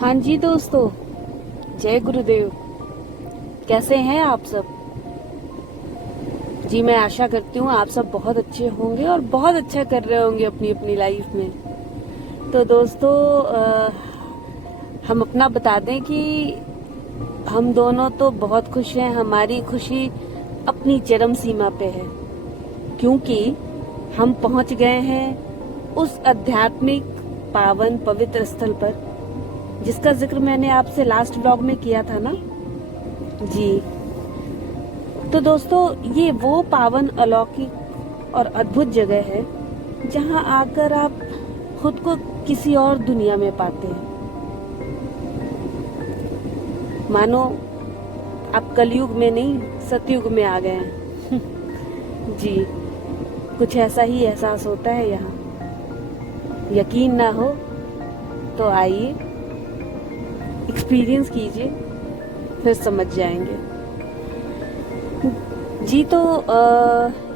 हाँ जी दोस्तों, जय गुरुदेव। कैसे हैं आप सब? जी मैं आशा करती हूँ आप सब बहुत अच्छे होंगे और बहुत अच्छा कर रहे होंगे अपनी अपनी लाइफ में। तो दोस्तों हम अपना बता दें कि हम दोनों तो बहुत खुश हैं। हमारी खुशी अपनी चरम सीमा पे है, क्योंकि हम पहुंच गए हैं उस आध्यात्मिक पावन पवित्र स्थल पर जिसका जिक्र मैंने आपसे लास्ट व्लॉग में किया था ना जी। तो दोस्तों ये वो पावन अलौकिक और अद्भुत जगह है जहां आकर आप खुद को किसी और दुनिया में पाते हैं। मानो आप कलयुग में नहीं सतयुग में आ गए हैं। जी कुछ ऐसा ही एहसास होता है यहाँ। यकीन ना हो तो आइए एक्सपीरियंस कीजिए, फिर समझ जाएंगे। जी तो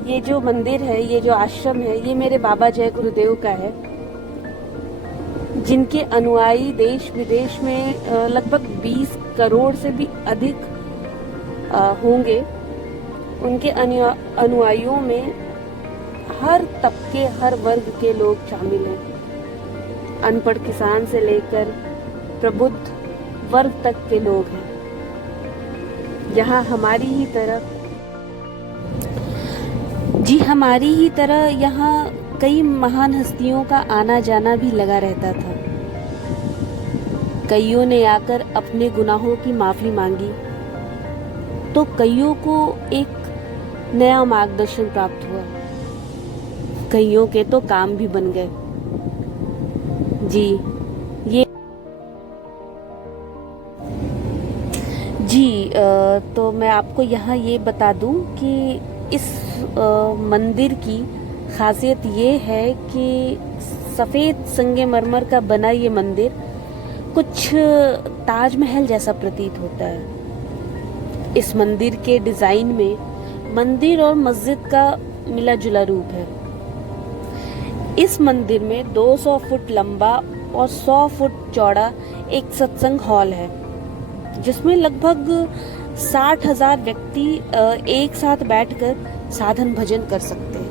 ये जो मंदिर है, ये जो आश्रम है, ये मेरे बाबा जय गुरुदेव का है, जिनके अनुयायी देश विदेश में लगभग 20 करोड़ से भी अधिक होंगे। उनके अनुयायियों में हर तबके हर वर्ग के लोग शामिल हैं। अनपढ़ किसान से लेकर प्रबुद्ध वर्ग तक के लोग हैं। यहाँ हमारी ही तरह यहाँ कई महान हस्तियों का आना जाना भी लगा रहता था। कईयों ने आकर अपने गुनाहों की माफी मांगी, तो कईयों को एक नया मार्गदर्शन प्राप्त हुआ। कईयों के तो काम भी बन गए। जी तो मैं आपको यहाँ ये बता दूं कि इस मंदिर की खासियत ये है कि सफ़ेद संगमरमर का बना ये मंदिर कुछ ताजमहल जैसा प्रतीत होता है। इस मंदिर के डिज़ाइन में मंदिर और मस्जिद का मिला जुला रूप है। इस मंदिर में 200 फुट लंबा और 100 फुट चौड़ा एक सत्संग हॉल है, जिसमें लगभग 60,000 व्यक्ति एक साथ बैठकर साधन भजन कर सकते हैं।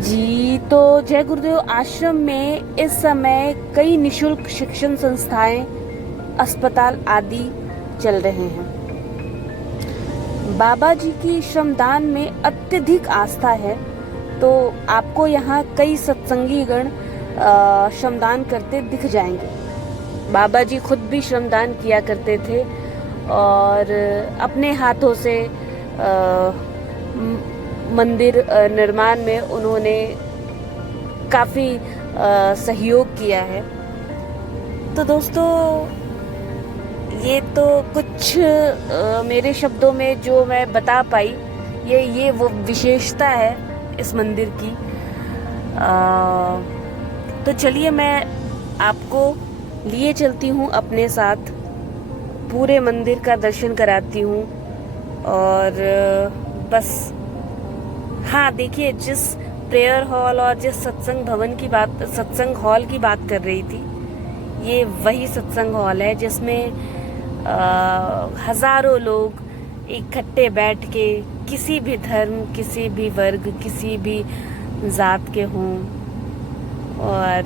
जी तो जय गुरुदेव आश्रम में इस समय कई निशुल्क शिक्षण संस्थाएं, अस्पताल आदि चल रहे हैं। बाबा जी की श्रमदान में अत्यधिक आस्था है, तो आपको यहाँ कई सत्संगी गण श्रमदान करते दिख जाएंगे। बाबा जी खुद भी श्रमदान किया करते थे और अपने हाथों से मंदिर निर्माण में उन्होंने काफ़ी सहयोग किया है। तो दोस्तों ये तो कुछ मेरे शब्दों में जो मैं बता पाई, ये वो विशेषता है इस मंदिर की। तो चलिए मैं आपको लिए चलती हूँ अपने साथ, पूरे मंदिर का दर्शन कराती हूँ। और बस हाँ देखिए, जिस प्रेयर हॉल और जिस सत्संग हॉल की बात कर रही थी, ये वही सत्संग हॉल है जिसमें हजारों लोग इकट्ठे बैठ के किसी भी धर्म, किसी भी वर्ग, किसी भी जात के हों और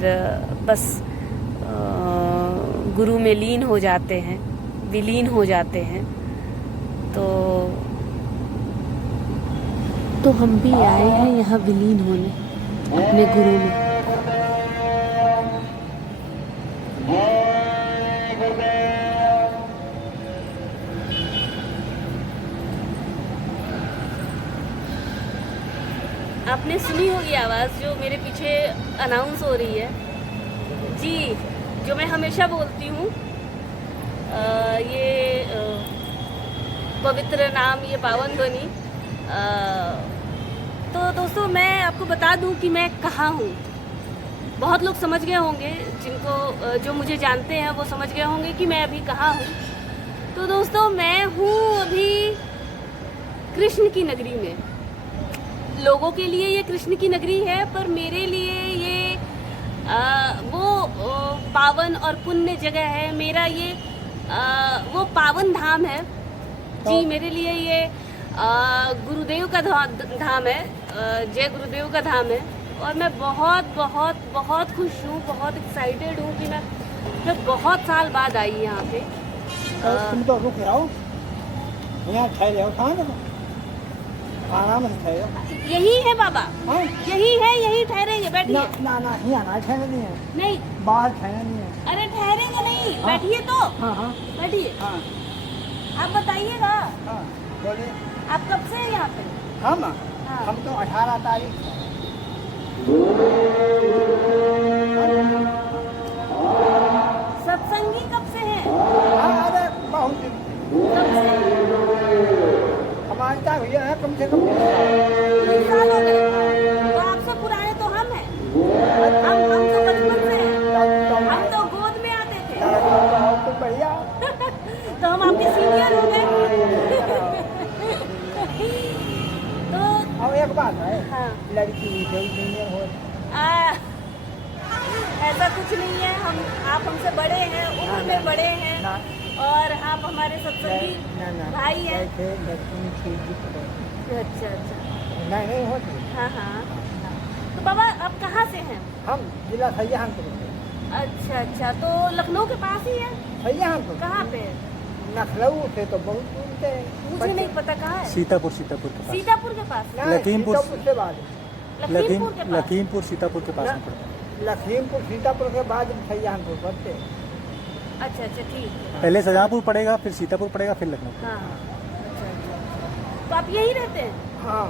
बस गुरु में लीन हो जाते हैं, विलीन हो जाते हैं। तो हम भी आए हैं यहाँ विलीन होने अपने गुरु में। आपने सुनी होगी आवाज़ जो मेरे पीछे अनाउंस हो रही है जी, जो मैं हमेशा बोलती हूँ। ये पवित्र नाम, ये पावन ध्वनि। तो दोस्तों मैं आपको बता दूं कि मैं कहाँ हूँ। बहुत लोग समझ गए होंगे, जो मुझे जानते हैं वो समझ गए होंगे कि मैं अभी कहाँ हूँ। तो दोस्तों मैं हूँ अभी कृष्ण की नगरी में। लोगों के लिए ये कृष्ण की नगरी है, पर मेरे लिए ये वो पावन और पुण्य जगह है। मेरा ये वो पावन धाम है जी, मेरे लिए ये गुरुदेव का धाम है, जय गुरुदेव का धाम है। और मैं बहुत बहुत बहुत खुश हूँ, बहुत एक्साइटेड हूँ कि मैं बहुत साल बाद आई यहाँ पे। तुम तो रुक जाओ, यहाँ ठहरे हो, कहाँ देखो आराम से ठहरे। यही है बाबा, हाँ? यही है, यही ठहरेंगे, बैठिए। ना ना यहाँ ना ठहरने नहीं है, नहीं बाहर ठहरने नहीं है। अरे ठहरेंगे नहीं, हाँ? बैठिए तो, हाँ हाँ बैठिए। हाँ आप बताइएगा, हाँ बोलिए। आप कब से हैं यहाँ पे? हम हाँ। हम तो 18 तारीख सत्संगी कब से हैं? हाँ, अरे बहुत दिन कब से? हमारे टाइम हुआ है कम से कम 20 साल हो गए। तो आपसे पुराने तो हम हैं। हम तो बचपन से हैं। हम तो गोद में आते थे। तो बढ़िया। तो हम आपके सीनियर हो गए। तो अब एक बात है, हाँ, लड़की जूनियर हो ऐसा कुछ नहीं है। आप हमसे बड़े हैं, उम्र में बड़े हैं, ना और आप हमारे सत्संगी ना भाई हैं। अच्छा अच्छा अच्छा, नहीं होती। हाँ हाँ। तो बाबा आप कहाँ से हैं? हम जिला सैयानपुर से। अच्छा अच्छा, तो लखनऊ के पास ही है? सैयानपुर कहाँ पे? लखनऊ से तो बहुत दूर से। मुझे नहीं पता कहाँ है। सीतापुर के पास। सीतापुर के पास? नहीं, लखीमपुर से बाद लखीमपुर के पास? लखीमपुर सीतापुर के पास में पड़ता लखीमपुर सीतापुर के बाद सैयानपुर पड़ते। अच्छा अच्छा, ठीक है। पहले शाहजहाँपुर पड़ेगा, फिर सीतापुर पड़ेगा, फिर लखनऊ। हाँ अच्छा अच्छा, तो आप यहीं रहते हैं? हाँ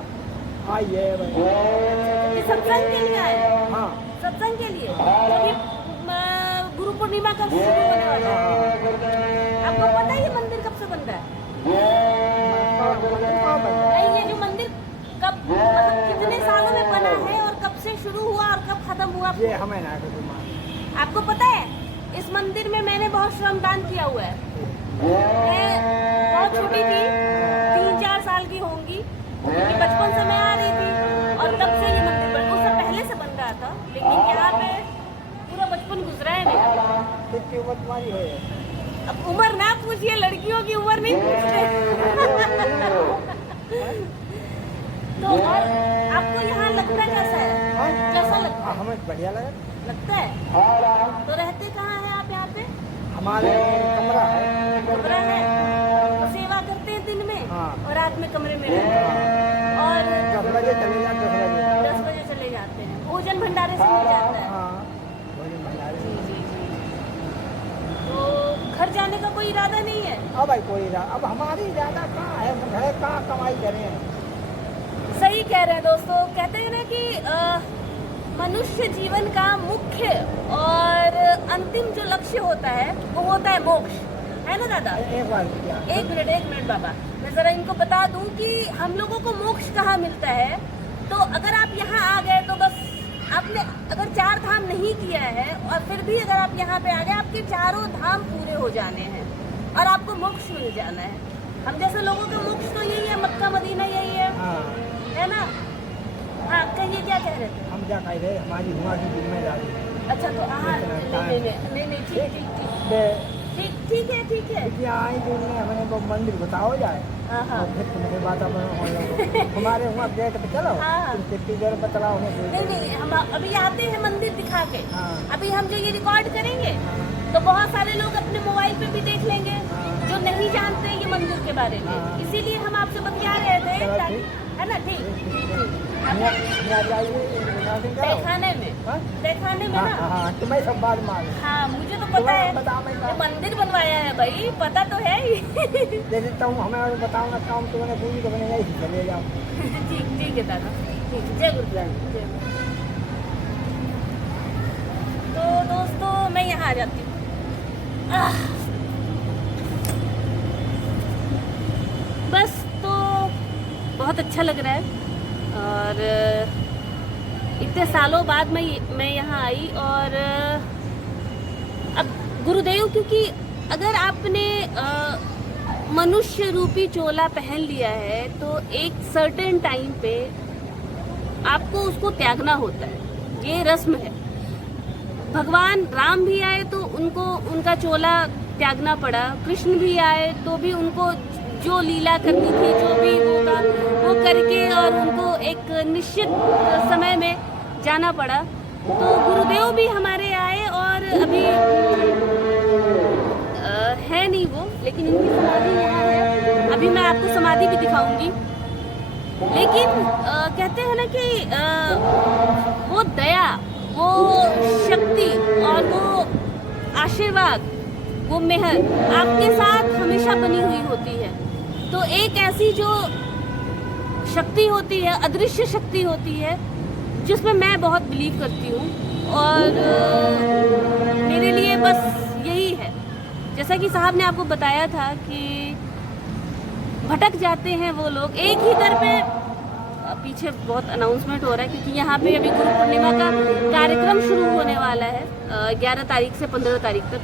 आइए भाई। ये सत्संग के लिए आए हैं? हाँ सत्संग के लिए? तो ये गुरु पूर्णिमा कब शुरू होने वाला है? आपको पता है ये मंदिर कब से बन रहा है? नहीं, ये जो मंदिर कब, मतलब कितने सालों में बना है और कब से शुरू हुआ और कब खत्म हुआ? ये हमें ना कुछ आपको पता है इस मंदिर में मैंने बहुत श्रमदान किया हुआ है। मैं बहुत छोटी थी, 3-4 साल की होंगी, क्योंकि बचपन से मैं आ रही थी और तब से ये मंदिर बना। उससे पहले से बन रहा था, लेकिन यहाँ पे पूरा बचपन गुजरा है मेरा। कितनी उम्र तुम्हारी है? अब उम्र ना पूछिए, लड़कियों की उम्र नहीं पूछते। तो और आपको यहाँ लगता कैसा है? कैसा लगता है? हमें बढ़िया लगा। लगता है? तो रहते कहाँ हैं आप यहाँ पे? हमारे कमरा है। कमरा है, तो सेवा करते हैं दिन में, हाँ। और रात में कमरे में रहते हैं, और 10 बजे चले जाते 10 बजे चले जाते हैं। भोजन भंडारे से मिल जाता है? हाँ भोजन भंडारे। जी जी जी। तो घर जाने का कोई इरादा नहीं है? अब भाई कोई अब हमारी इरादा कहाँ है, घर कहाँ कमाई करें। सही कह रहे हैं दोस्तों। कहते हैं ना कि मनुष्य जीवन का मुख्य और अंतिम जो लक्ष्य होता है वो होता है मोक्ष, है ना दादा? एक मिनट बाबा, मैं जरा इनको बता दूं कि हम लोगों को मोक्ष कहाँ मिलता है। तो अगर आप यहाँ आ गए तो बस आपने अगर 4 धाम नहीं किया है और फिर भी अगर आप यहाँ पे आ गए, आपके 4 धाम पूरे हो जाने हैं और आपको मोक्ष मिल जाना है। हम जैसे लोगों का मोक्ष तो यही है, मक्का मदीना यही है ना? हाँ कहिए, क्या कह रहे थे? हम क्या कह रहे, हमारी हुआ की जिम्मेदारी। अच्छा तो हाँ, नहीं ठीक है। आई दिन में हमें वो मंदिर बताओ जाए। हाँ हाँ। और फिर तुम्हारे वातावरण हमारे वहाँ गेट पे चलो। हाँ। कितनी देर बतलाओ नहीं, हम अभी आते हैं मंदिर दिखा के। हाँ। अभी हम जो ये रिकॉर्ड करेंगे तो बहुत सारे लोग अपने मोबाइल पे भी देख लेंगे जो नहीं जानते ये मंदिर के बारे में। हाँ। इसीलिए हम आपसे बतिया रहे थे, ताकि, है ना? ठीक। तहखाने में ना? हाँ तुम्हें सब बात मार। हाँ मुझे तो पता है, ये मंदिर बनवाया है भाई, पता तो है ही। जैसे तुम हमें बताओ ना काम, तुमने पूरी तो मैंने यही चले जाओ। ठीक है दादा, ठीक है। जय गुरुदेव। जय गुरुदेव। तो दोस्तों मैं यहाँ आ जाती हूँ। बस तो बहुत अच्छा लग रहा है, और इतने सालों बाद मैं यहाँ आई। और अब गुरुदेव, क्योंकि अगर आपने मनुष्य रूपी चोला पहन लिया है तो एक सर्टेन टाइम पे आपको उसको त्यागना होता है, ये रस्म है। भगवान राम भी आए तो उनको उनका चोला त्यागना पड़ा। कृष्ण भी आए तो भी उनको जो लीला करनी थी, जो भी होगा वो करके और उनको एक निश्चित समय में जाना पड़ा। तो गुरुदेव भी हमारे आए और अभी है नहीं वो, लेकिन इनकी समाधि यहाँ है। अभी मैं आपको समाधि भी दिखाऊंगी। लेकिन कहते हैं ना कि वो दया, वो शक्ति और वो आशीर्वाद, वो मेहर आपके साथ हमेशा बनी हुई होती है। तो एक ऐसी जो शक्ति होती है, अदृश्य शक्ति होती है, जिसमें मैं बहुत बिलीव करती हूँ और मेरे लिए बस यही है। जैसा कि साहब ने आपको बताया था कि भटक जाते हैं वो लोग एक ही दर पे। पीछे बहुत अनाउंसमेंट हो रहा है क्योंकि यहाँ पे अभी गुरु पूर्णिमा का कार्यक्रम शुरू होने वाला है 11 तारीख से 15 तारीख तक।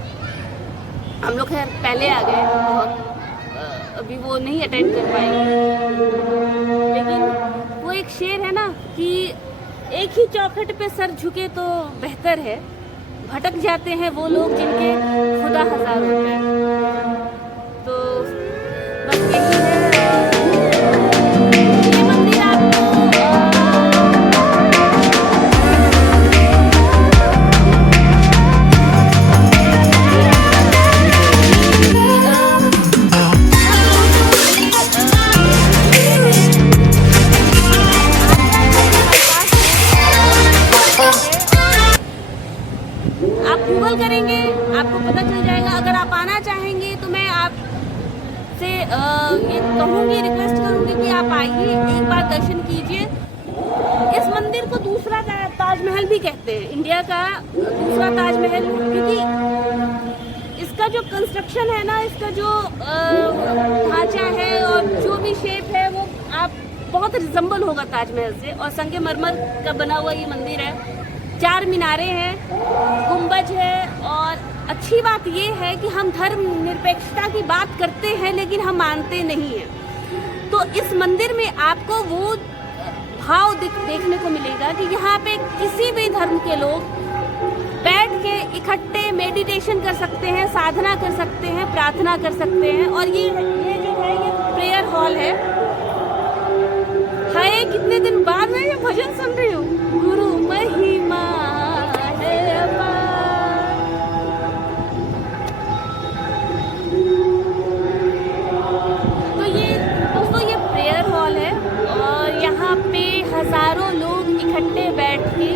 हम लोग खैर पहले आ गए बहुत, अभी वो नहीं अटेंड कर पाएंगे। लेकिन वो एक शेर है ना कि एक ही चौखट पे सर झुके तो बेहतर है, भटक जाते हैं वो लोग जिनके खुदा हजार होते हैं। तो बस यही है। ये मंदिर आपको आप गूगल करेंगे आपको पता चल जाएगा। अगर आप आना चाहेंगे तो मैं आपसे ये कहूँगी, रिक्वेस्ट करूँगी कि आप आइए, एक बार दर्शन कीजिए। इस मंदिर को दूसरा ताजमहल भी कहते हैं, इंडिया का दूसरा ताजमहल, क्योंकि इसका जो कंस्ट्रक्शन है ना, इसका जो ढांचा है और जो भी शेप है वो आप बहुत रिजम्बल होगा ताजमहल से। और संगमरमर का बना हुआ ये मंदिर है, 4 मीनारे हैं, गुंबज है। और अच्छी बात ये है कि हम धर्म निरपेक्षता की बात करते हैं लेकिन हम मानते नहीं हैं। तो इस मंदिर में आपको वो भाव देखने को मिलेगा कि यहाँ पे किसी भी धर्म के लोग बैठ के इकट्ठे मेडिटेशन कर सकते हैं, साधना कर सकते हैं, प्रार्थना कर सकते हैं। और ये जो है ये प्रेयर हॉल है। हाय, कितने दिन बाद मैं ये भजन सुन रही हूँ, गुरु महिमा है अपार। तो ये दोस्तों ये प्रेयर हॉल है और यहाँ पे हजारों लोग इकट्ठे बैठ के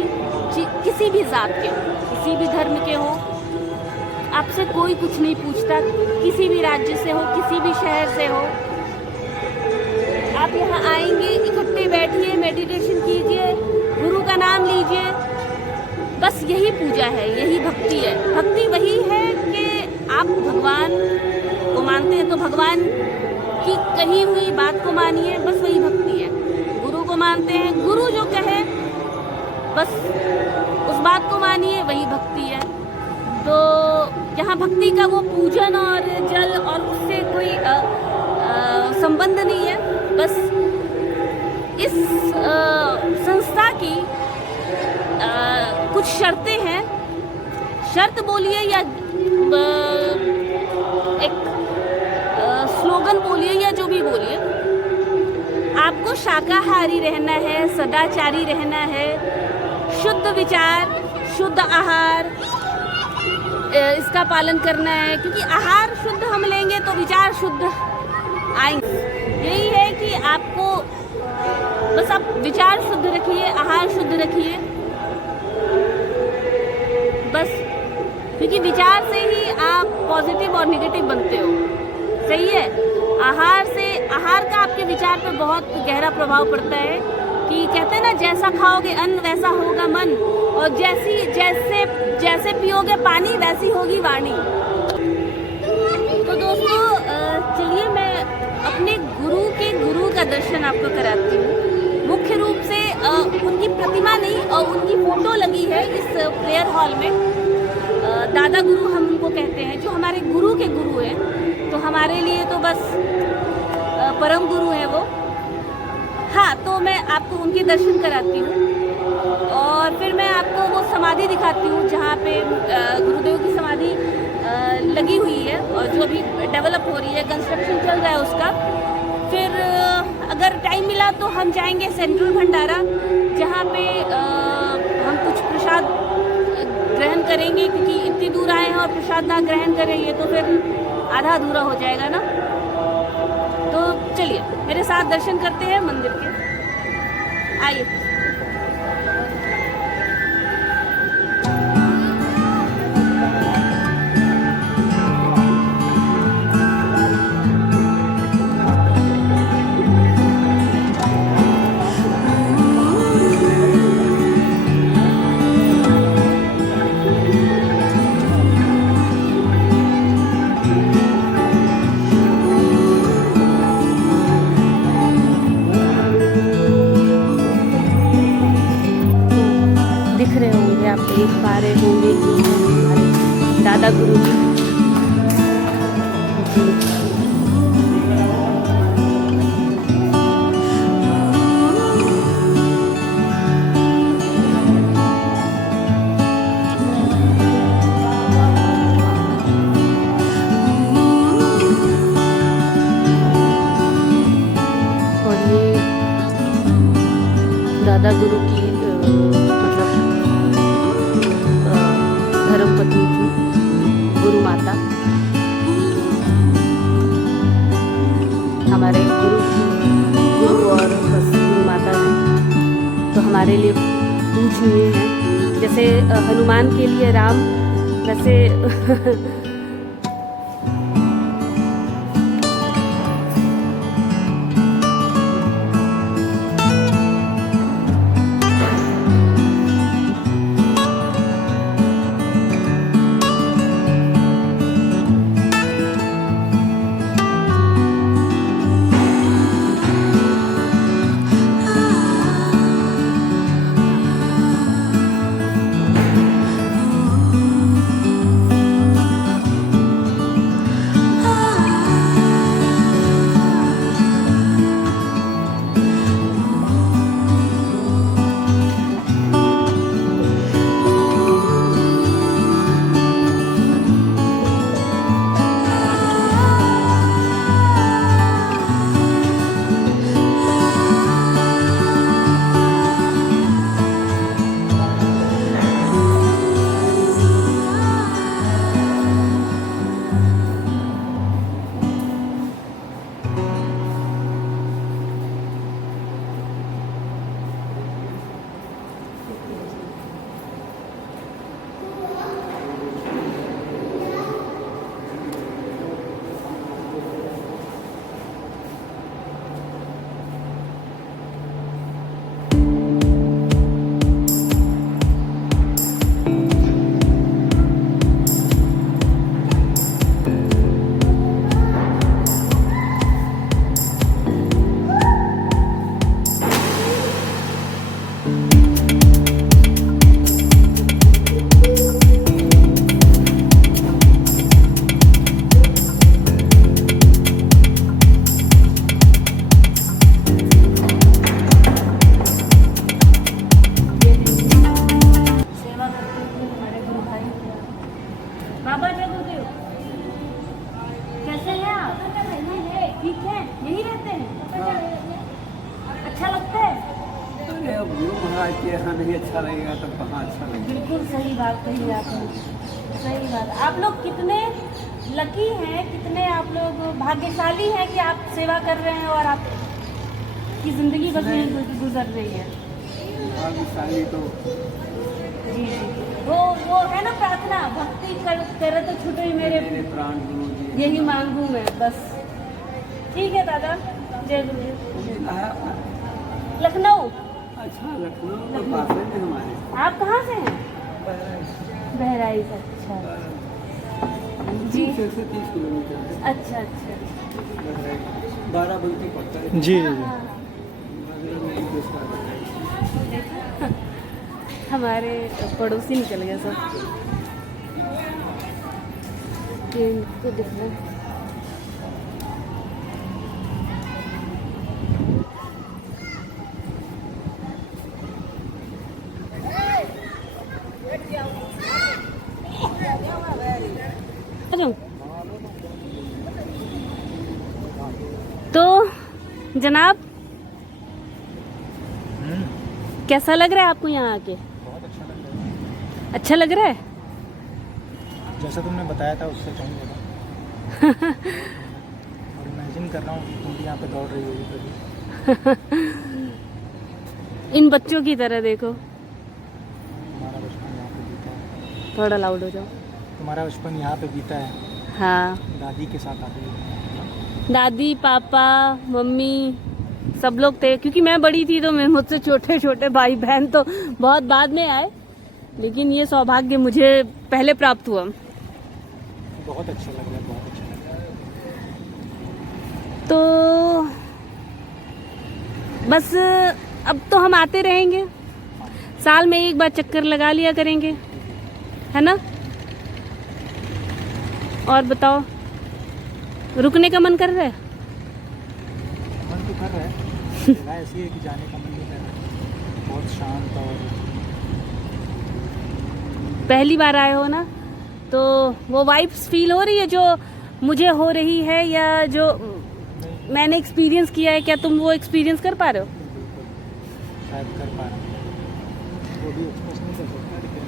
किसी भी जात के हो, किसी भी धर्म के हो, आपसे कोई कुछ नहीं पूछता, किसी भी राज्य से हो, किसी भी शहर से हो, आप यहाँ आएंगे, इकट्ठे बैठिए, मेडिटेशन कीजिए, गुरु का नाम लीजिए। बस यही पूजा है, यही भक्ति है। भक्ति वही है कि आप भगवान को मानते हैं तो भगवान की कही हुई बात को मानिए, बस वही भक्ति है। गुरु को मानते हैं, गुरु जो कहे बस उस बात को मानिए, वही भक्ति है। तो यहाँ भक्ति का वो पूजन और जल और उससे कोई संबंध नहीं है। बस इस संस्था की कुछ शर्तें हैं, शर्त बोलिए या एक स्लोगन बोलिए या जो भी बोलिए, आपको शाकाहारी रहना है, सदाचारी रहना है, शुद्ध विचार, शुद्ध आहार इसका पालन करना है। क्योंकि आहार शुद्ध हम लेंगे तो विचार शुद्ध आएंगे। यही है कि आपको बस आप विचार शुद्ध रखिए, आहार शुद्ध रखिए बस, क्योंकि विचार से ही आप पॉजिटिव और नेगेटिव बनते हो। सही है। आहार का आपके विचार पर बहुत गहरा प्रभाव पड़ता है कि कहते हैं ना, जैसा खाओगे अन्न वैसा होगा मन, और जैसे पियोगे पानी वैसी होगी वाणी। तो दोस्तों चलिए मैं अपने गुरु का दर्शन आपको कराती हूँ। मुख्य रूप से उनकी प्रतिमा नहीं और उनकी फोटो लगी है इस प्रेयर हॉल में। दादा गुरु हम उनको कहते हैं, जो हमारे गुरु के गुरु हैं। तो हमारे लिए तो बस परम गुरु है वो। हाँ, तो मैं आपको उनके दर्शन कराती हूँ और फिर मैं आपको वो समाधि दिखाती हूँ जहाँ पे गुरुदेव की समाधि जो अभी डेवलप हो रही है, कंस्ट्रक्शन चल रहा है उसका। फिर अगर टाइम मिला तो हम जाएंगे सेंट्रल भंडारा, जहाँ पे हम कुछ प्रसाद ग्रहण करेंगे, क्योंकि इतनी दूर आए हैं और प्रसाद ना ग्रहण करेंगे तो फिर आधा अधूरा हो जाएगा ना। तो चलिए मेरे साथ दर्शन करते हैं मंदिर के, आइए। दिख रहे होंगे, आप देख पा रहे होंगे कि हमारे दादा गुरु जी। और ये दादा गुरु की धर्मपत्नी थी, गुरु माता। हमारे गुरु और बस गुरु माता हैं, तो हमारे लिए पूजनीय हैं। जैसे हनुमान के लिए राम, वैसे बाबा जगदेव कैसे हैं आप? ठीक है, यही रहते हैं? अच्छा लगता है? अरे अब गुरु महाराज के यहाँ नहीं अच्छा लगेगा तो कहाँ अच्छा लगेगा। बिल्कुल सही बात कही आपने, सही बात। आप लोग कितने लकी हैं, कितने आप लोग भाग्यशाली हैं कि आप सेवा कर रहे हैं और आपकी जिंदगी बस यहीं गुजर रही है। भाग्यशाली तो जी जी, वो है ना प्रार्थना, भक्ति करे तो छूटे ही मेरे प्राण गुरु जी, यही मांगू मैं बस। ठीक है दादा, जय गुरु। लखनऊ? अच्छा, लखनऊ तो पास में हमारे। आप कहाँ से हैं? बहराइच। अच्छा जी, 30 किलोमीटर। अच्छा अच्छा, बाराबंकी पड़ता है। जी जी जी। हाँ, हमारे पड़ोसी निकल गए सब, इनको दिख रहा है। आ जाऊं? जनाब, कैसा लग रहा है आपको यहाँ आके? बहुत अच्छा लग रहा है। अच्छा लग रहा है? जैसा तुमने बताया था उससे कहीं ज़्यादा। और इमेजिन कर रहा हूँ कि तुम भी यहाँ पे दौड़ रही होगी कभी। इन बच्चों की तरह देखो। तुम्हारा बचपन यहाँ पे बीता है। थोड़ा लाउड हो जाओ। तुम्हारा बचपन यहाँ पे बीता है, हाँ, दादी के साथ आते हुए। दादी, पापा, मम्मी सब लोग थे, क्योंकि मैं बड़ी थी तो मैं मुझसे छोटे छोटे भाई बहन तो बहुत बाद में आए, लेकिन ये सौभाग्य मुझे पहले प्राप्त हुआ। बहुत अच्छा लग रहा है, बहुत अच्छा लग रहा है। तो बस अब तो हम आते रहेंगे, साल में एक बार चक्कर लगा लिया करेंगे, है ना? और बताओ, रुकने का मन कर रहा है? मन तो कर रहा है, जगह ऐसी है कि जाने का मन नहीं कर रहा है। बहुत शांत और पहली बार आए हो ना, तो वो वाइब्स फील हो रही है जो मुझे हो रही है, या जो मैंने एक्सपीरियंस किया है, क्या तुम वो एक्सपीरियंस कर पा रहे हो? बिल्कुल शायद कर पा रहा हूँ, वो भी एक्सप्रेस नहीं कर सकता लेकिन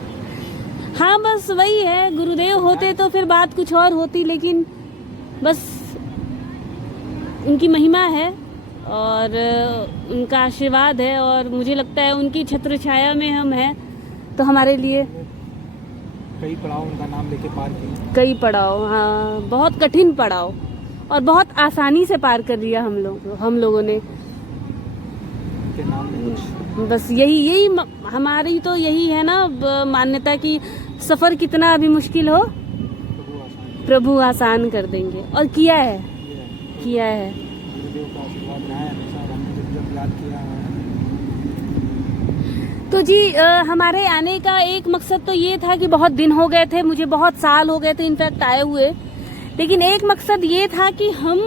हाँ, बस वही है, गुरुदेव होते तो फिर बात कुछ और होती, लेकिन बस उनकी महिमा है और उनका आशीर्वाद है, और मुझे लगता है उनकी छत्र छाया में हम हैं, तो हमारे लिए कई पड़ाव उनका नाम लेके पार किए। कई पड़ाव, हाँ, बहुत कठिन पड़ाव, और बहुत आसानी से पार कर लिया हम लोगों ने। उनके नाम में कुछ बस यही हमारी तो यही है ना मान्यता की, सफर कितना भी मुश्किल हो प्रभु आसान कर देंगे, और किया है। गुरुदेव का आशीर्वाद रहा है हमेशा, और हमने जब याद किया है। तो जी हमारे आने का एक मकसद तो ये था कि बहुत दिन हो गए थे, मुझे बहुत साल हो गए थे इनफैक्ट आए हुए, लेकिन एक मकसद ये था कि हम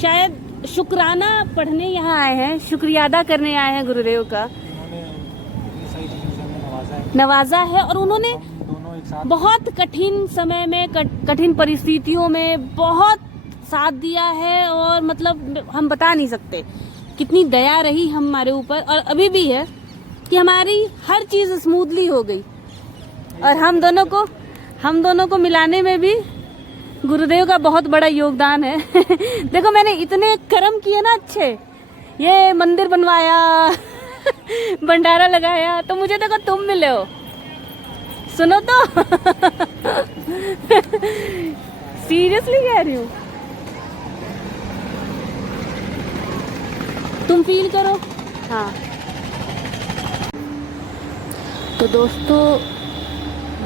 शायद शुक्राना पढ़ने यहाँ आए हैं, शुक्रिया अदा करने आए हैं गुरुदेव का। उन्होंने इतनी सारी चीज़ों से हमें नवाजा है, और उन्होंने हम दोनों एक साथ बहुत कठिन समय में, कठिन परिस्थितियों में बहुत साथ दिया है, और मतलब हम बता नहीं सकते कितनी दया रही हमारे ऊपर, और अभी भी है कि हमारी हर चीज स्मूथली हो गई, और हम दोनों को मिलाने में भी गुरुदेव का बहुत बड़ा योगदान है। देखो, मैंने इतने कर्म किए ना अच्छे, ये मंदिर बनवाया, भंडारा लगाया, तो मुझे देखो तुम मिले हो, सुनो तो। सीरियसली कह रही हूँ, तुम फील करो। हाँ, तो दोस्तों,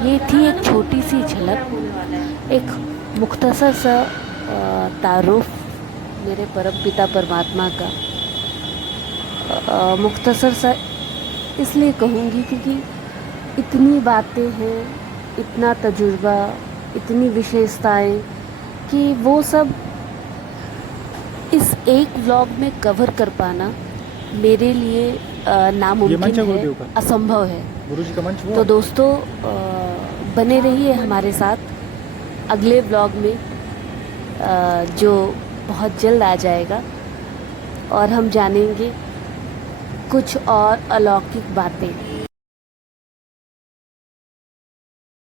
ये थी एक छोटी सी झलक, एक मुख्तसर सा तारुफ मेरे परमपिता परमात्मा का। मुख्तसर सा इसलिए कहूँगी क्योंकि इतनी बातें हैं, इतना तजुर्बा, इतनी विशेषताएं, कि वो सब इस एक व्लॉग में कवर कर पाना मेरे लिए नामुमकिन है, असंभव है। गुरुजी का मंच हुआ। तो दोस्तों, बने रहिए हमारे साथ अगले व्लॉग में, जो बहुत जल्द आ जाएगा, और हम जानेंगे कुछ और अलौकिक बातें।